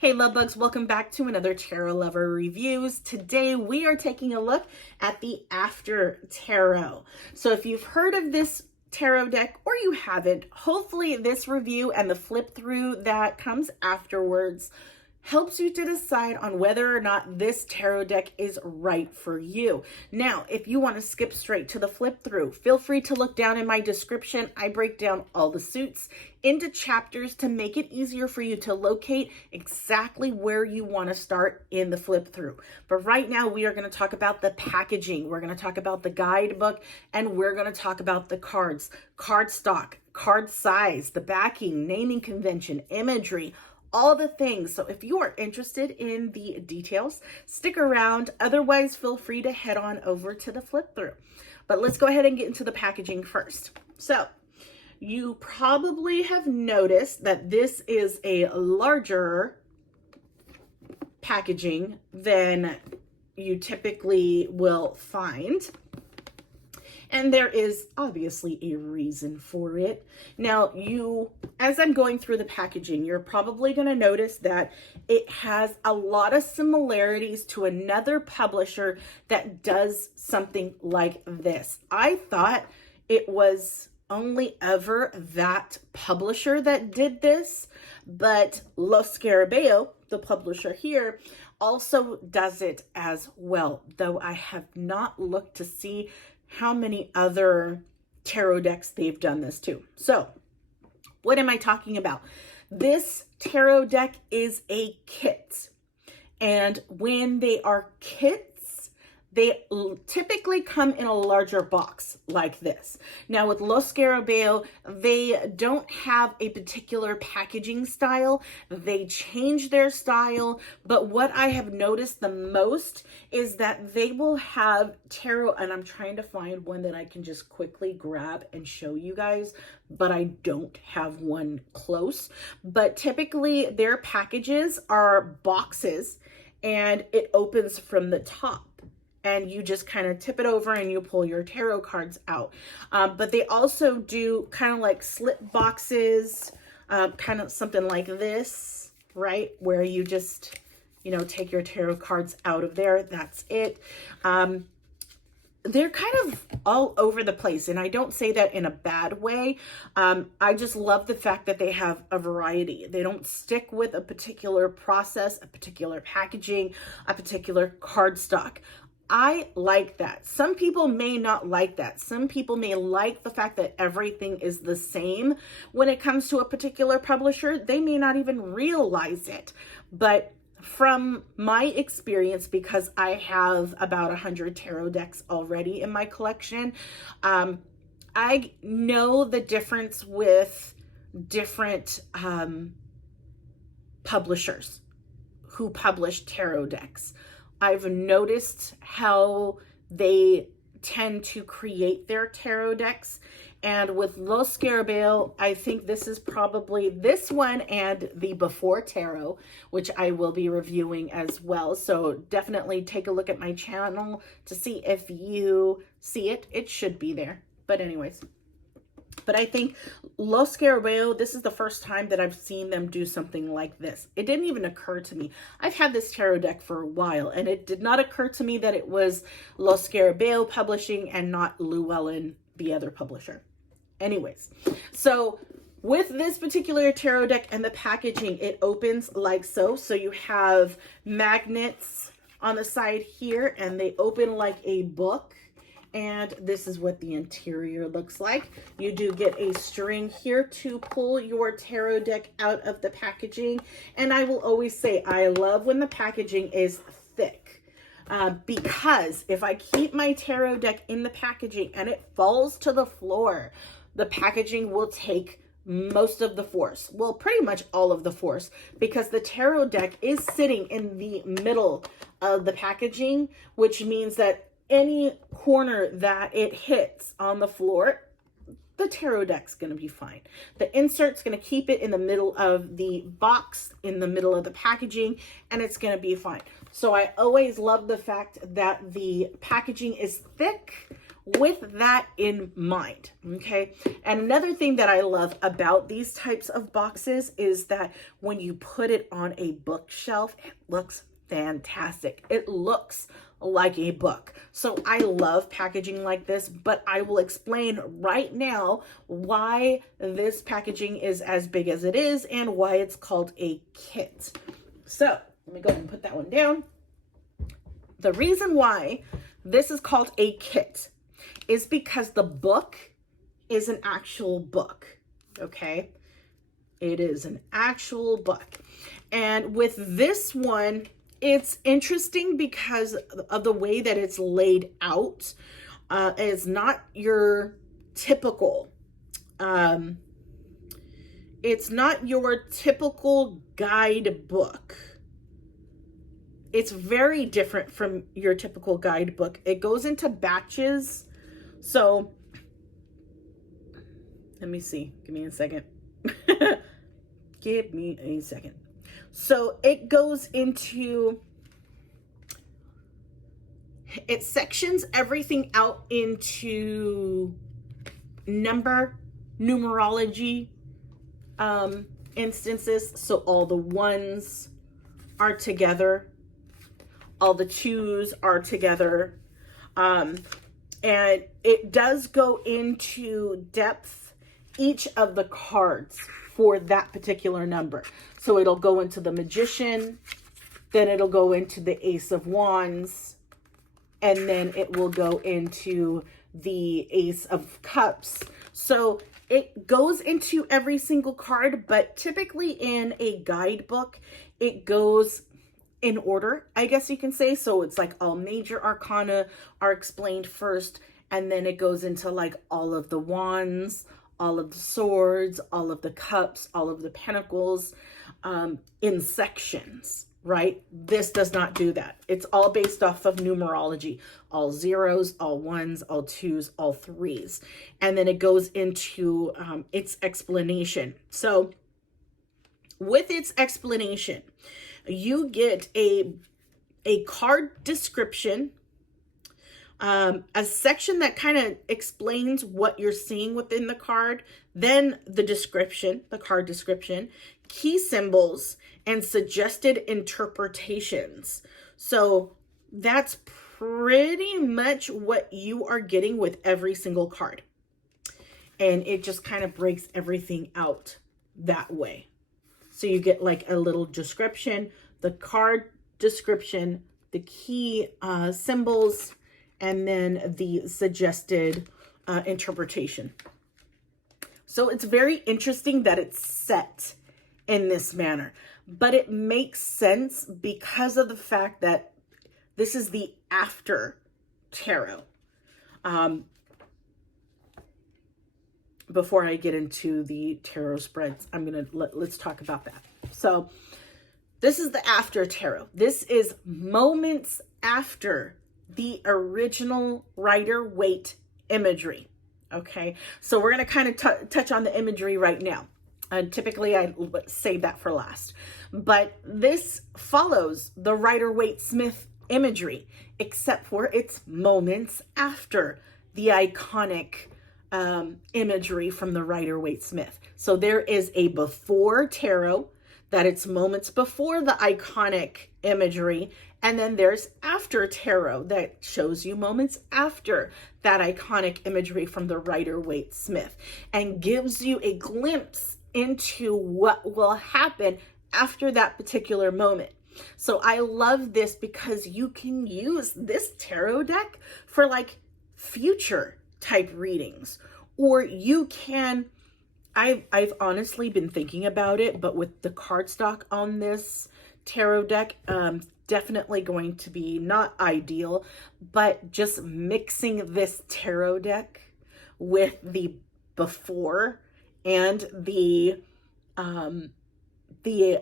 Hey love bugs, welcome back to another Tarot Lover Reviews. Today we are taking a look at the After Tarot. So if you've heard of this tarot deck or you haven't, hopefully this review and the flip through that comes afterwards helps you to decide on whether or not this tarot deck is right for you. Now, if you want to skip straight to the flip through, feel free to look down in my description. I break down all the suits into chapters to make it easier for you to locate exactly where you want to start in the flip through. But right now we are going to talk about the packaging. We're going to talk about the guidebook, and we're going to talk about the cards, card stock, card size, the backing, naming convention, imagery, all the things. So if you are interested in the details, stick around. Otherwise, feel free to head on over to the flip through. But let's go ahead and get into the packaging first. So you probably have noticed that this is a larger packaging than you typically will find. And there is obviously a reason for it. Now, as I'm going through the packaging, you're probably going to notice that it has a lot of similarities to another publisher that does something like this. I thought it was only ever that publisher that did this, but Lo Scarabeo, the publisher here, also does it as well, though I have not looked to see how many other tarot decks they've done this to. So what am I talking about? This tarot deck is a kit. And when they are kits, they typically come in a larger box like this. Now with Lo Scarabeo, they don't have a particular packaging style. They change their style, but what I have noticed the most is that they will have tarot, and I'm trying to find one that I can just quickly grab and show you guys, but I don't have one close. But typically their packages are boxes and it opens from the top. And you just kind of tip it over and you pull your tarot cards out. But they also do kind of like slip boxes, kind of something like this, right? Where you just, take your tarot cards out of there. That's it. They're kind of all over the place, and I don't say that in a bad way. I just love the fact that they have a variety. They don't stick with a particular process, a particular packaging, a particular card stock. I like that. Some people may not like that. Some people may like the fact that everything is the same when it comes to a particular publisher. They may not even realize it. But from my experience, because I have about 100 tarot decks already in my collection, I know the difference with different publishers who publish tarot decks. I've noticed how they tend to create their tarot decks. And with Lo Scarabeo, I think this is probably this one and the Before Tarot, which I will be reviewing as well. So definitely take a look at my channel to see if you see it. It should be there. But anyways. But I think Lo Scarabeo, this is the first time that I've seen them do something like this. It didn't even occur to me. I've had this tarot deck for a while, and it did not occur to me that it was Lo Scarabeo publishing and not Llewellyn, the other publisher. Anyways, so with this particular tarot deck and the packaging, it opens like so. So you have magnets on the side here, and they open like a book. And this is what the interior looks like. You do get a string here to pull your tarot deck out of the packaging. And I will always say, I love when the packaging is thick. Because if I keep my tarot deck in the packaging and it falls to the floor, the packaging will take most of the force. Well, pretty much all of the force, because the tarot deck is sitting in the middle of the packaging, which means that any corner that it hits on the floor, the tarot deck's going to be fine. The insert's going to keep it in the middle of the box, in the middle of the packaging, and it's going to be fine. So I always love the fact that the packaging is thick with that in mind, okay? And another thing that I love about these types of boxes is that when you put it on a bookshelf, it looks fantastic. It looks like a book. So I love packaging like this, but I will explain right now why this packaging is as big as it is and why it's called a kit. So let me go ahead and put that one down. The reason why this is called a kit is because the book is an actual book, okay? It is an actual book. And with this one, it's interesting because of the way that it's laid out. It's not your typical, it's not your typical guidebook. It's very different from your typical guidebook. It goes into batches. So let me see. Give me a second. Give me a second. So it goes into, it sections everything out into numerology instances. So all the ones are together. All the twos are together. And it does go into depth, each of the cards for that particular number. So it'll go into the Magician, then it'll go into the Ace of Wands, and then it will go into the Ace of Cups. So it goes into every single card, but typically in a guidebook, it goes in order, I guess you can say. So it's like all major arcana are explained first, and then it goes into like all of the wands, all of the swords, all of the cups, all of the pentacles, in sections, right? This does not do that. It's all based off of numerology, all zeros, all ones, all twos, all threes. And then it goes into its explanation. So with its explanation, you get a card description, a section that kind of explains what you're seeing within the card, then the description, the card description, key symbols, and suggested interpretations. So that's pretty much what you are getting with every single card. And it just kind of breaks everything out that way. So you get like a little description, the card description, the key symbols, and then the suggested interpretation. So it's very interesting that it's set in this manner, but it makes sense because of the fact that this is the after tarot. Before I get into the tarot spreads, let's talk about that. So this is the after tarot. This is moments after the original Rider-Waite imagery. Okay, so we're going to kind of touch on the imagery right now. And typically I save that for last. But this follows the Rider-Waite-Smith imagery, except for its moments after the iconic imagery from the Rider-Waite-Smith. So there is a before tarot, that it's moments before the iconic imagery, and then there's after tarot that shows you moments after that iconic imagery from the Rider-Waite-Smith and gives you a glimpse into what will happen after that particular moment. So I love this because you can use this tarot deck for like future type readings, or you can, I've honestly been thinking about it, but with the cardstock on this tarot deck, definitely going to be not ideal, but just mixing this tarot deck with the before and the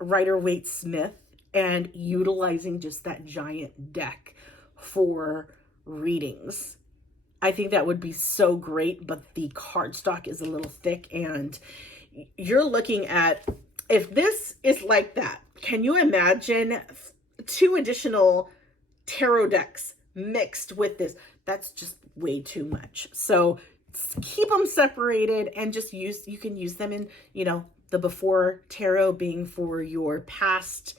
Rider-Waite-Smith and utilizing just that giant deck for readings. I think that would be so great, but the cardstock is a little thick, and you're looking at, if this is like that, can you imagine 2 additional tarot decks mixed with this? that's just way too much. So keep them separated and just you can use them in, you know, the before tarot being for your past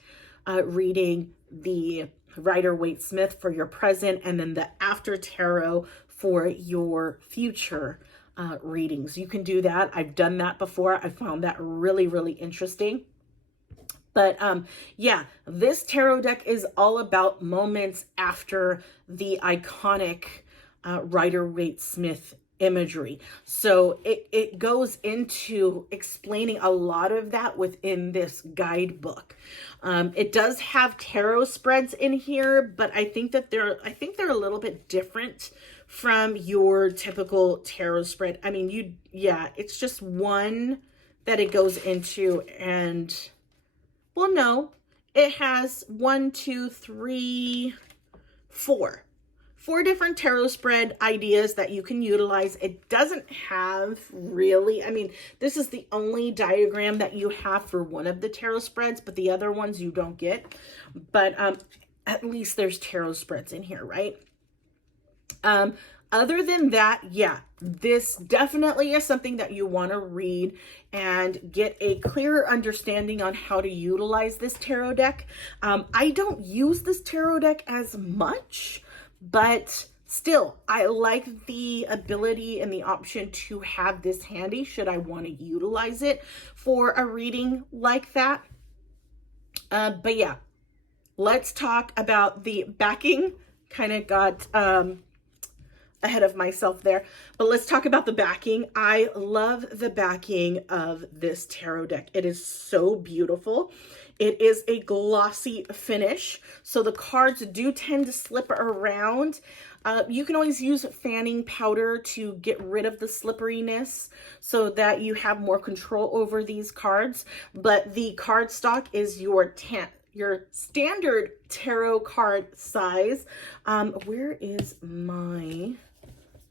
reading, the Rider-Waite-Smith for your present, and then the after tarot for your future readings. You can do that. I've done that before. I found that really, really interesting. But yeah, this tarot deck is all about moments after the iconic Rider-Waite-Smith imagery. So it goes into explaining a lot of that within this guidebook. It does have tarot spreads in here, but I think they're a little bit different from your typical tarot spread. I mean, it's just one that it goes into, and well, no, it has 4 different tarot spread ideas that you can utilize. It doesn't have really, I mean, this is the only diagram that you have for one of the tarot spreads, but the other ones you don't get. But at least there's tarot spreads in here, right? Other than that, yeah, this definitely is something that you want to read and get a clearer understanding on how to utilize this tarot deck. I don't use this tarot deck as much, but still, I like the ability and the option to have this handy should I want to utilize it for a reading like that. But yeah, let's talk about the backing. Kind of got ahead of myself there, but let's talk about the backing. I love the backing of this tarot deck. It is so beautiful. It is a glossy finish, so the cards do tend to slip around. You can always use fanning powder to get rid of the slipperiness so that you have more control over these cards. But the cardstock is your standard tarot card size. Where is my...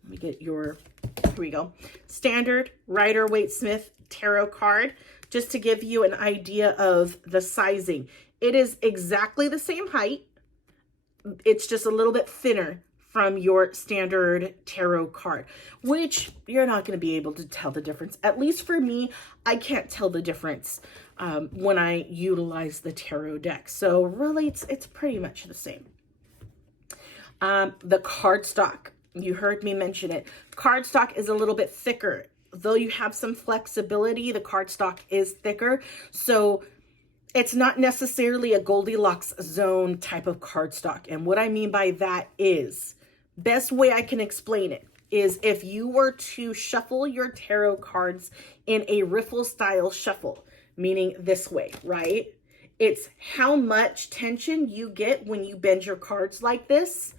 Let me get your, here we go. Standard Rider-Waite-Smith tarot card, just to give you an idea of the sizing. It is exactly the same height. It's just a little bit thinner from your standard tarot card, which you're not going to be able to tell the difference. At least for me, I can't tell the difference when I utilize the tarot deck. So really, it's pretty much the same. The cardstock. You heard me mention it. Cardstock is a little bit thicker. Though you have some flexibility, the cardstock is thicker. So it's not necessarily a Goldilocks zone type of cardstock. And what I mean by that is, best way I can explain it is if you were to shuffle your tarot cards in a riffle style shuffle, meaning this way, right? It's how much tension you get when you bend your cards like this.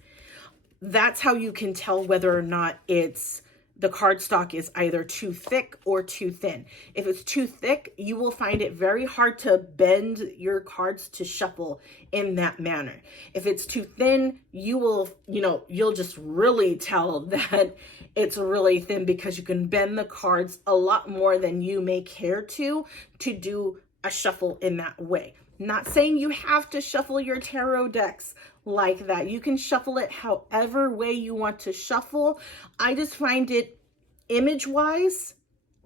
That's how you can tell whether or not the cardstock is either too thick or too thin. If it's too thick, you will find it very hard to bend your cards to shuffle in that manner. If it's too thin, you will, you'll just really tell that it's really thin because you can bend the cards a lot more than you may care to do a shuffle in that way. Not saying you have to shuffle your tarot decks like that. You can shuffle it however way you want to shuffle. I just find it image-wise,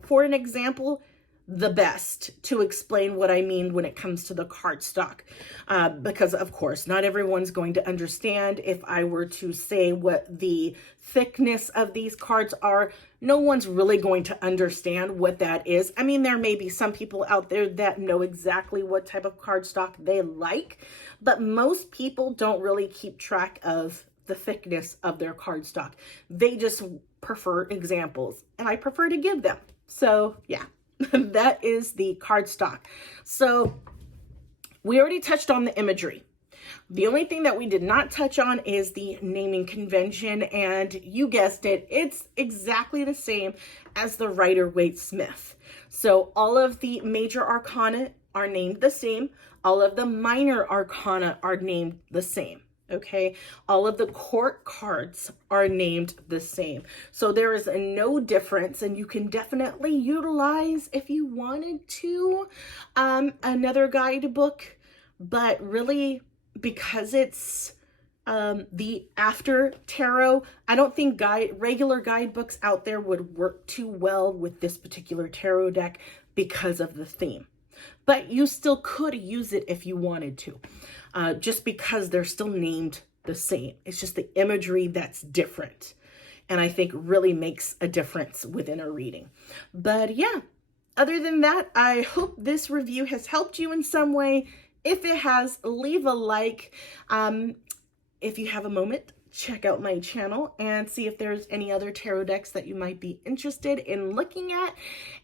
for an example, the best to explain what I mean when it comes to the cardstock. Because, of course, not everyone's going to understand. If I were to say what the thickness of these cards are, no one's really going to understand what that is. I mean, there may be some people out there that know exactly what type of cardstock they like, but most people don't really keep track of the thickness of their cardstock. They just prefer examples, and I prefer to give them. So, yeah. That is the cardstock. So we already touched on the imagery. The only thing that we did not touch on is the naming convention, and you guessed it, it's exactly the same as the Rider-Waite-Smith. So all of the major arcana are named the same. All of the minor arcana are named the same. Okay, all of the court cards are named the same. So there is no difference, and you can definitely utilize, if you wanted to, another guidebook. But really, because it's the After Tarot. I don't think regular guidebooks out there would work too well with this particular tarot deck because of the theme. But you still could use it if you wanted to, just because they're still named the same. It's just the imagery that's different, and I think really makes a difference within a reading. But yeah, other than that, I hope this review has helped you in some way. If it has, leave a like. If you have a moment, check out my channel and see if there's any other tarot decks that you might be interested in looking at.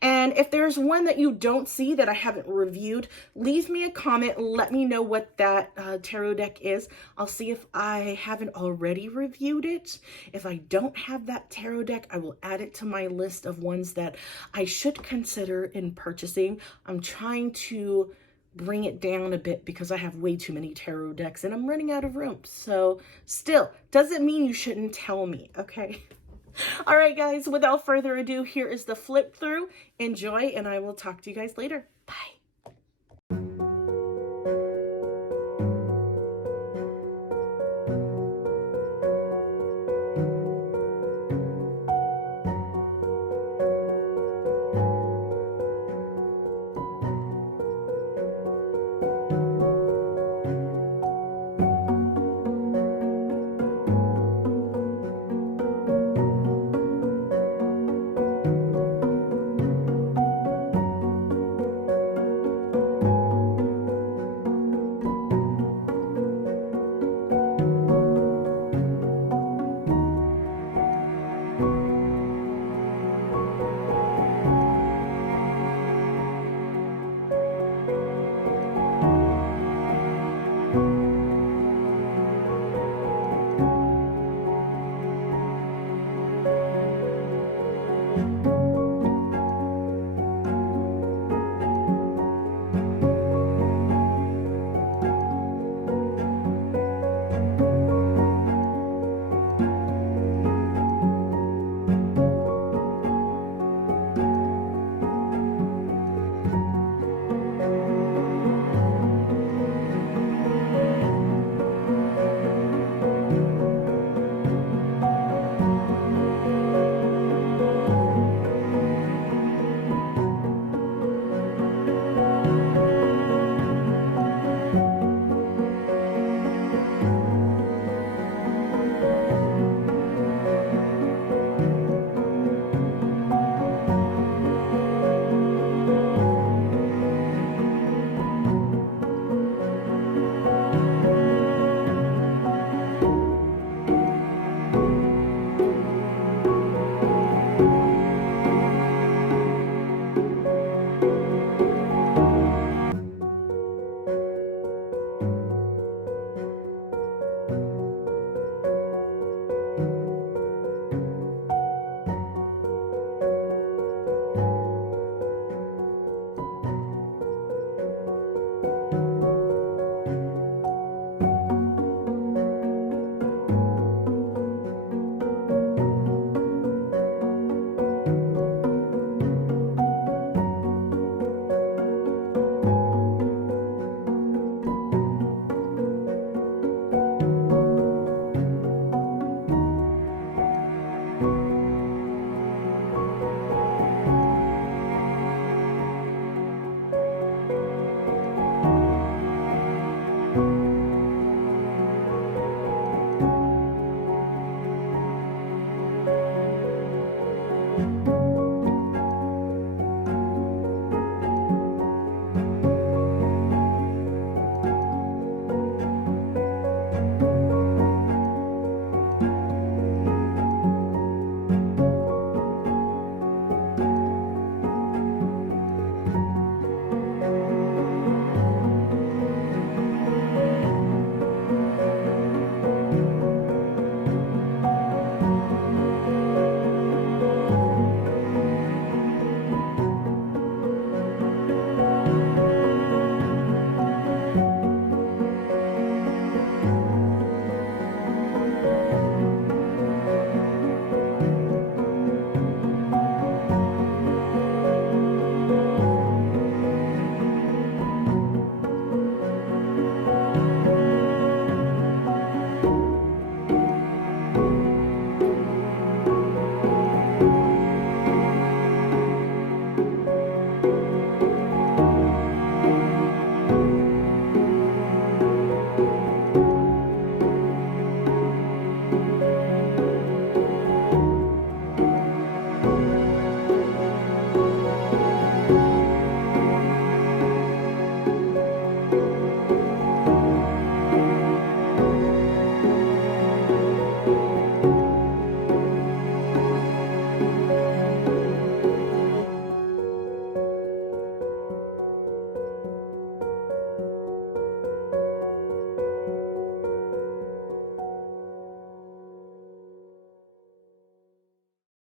And if there's one that you don't see that I haven't reviewed, leave me a comment. Let me know what that tarot deck is. I'll see if I haven't already reviewed it. If I don't have that tarot deck, I will add it to my list of ones that I should consider in purchasing. I'm trying to bring it down a bit because I have way too many tarot decks and I'm running out of room. So still, doesn't mean you shouldn't tell me, okay? All right, guys, without further ado, here is the flip through. Enjoy, and I will talk to you guys later. Bye.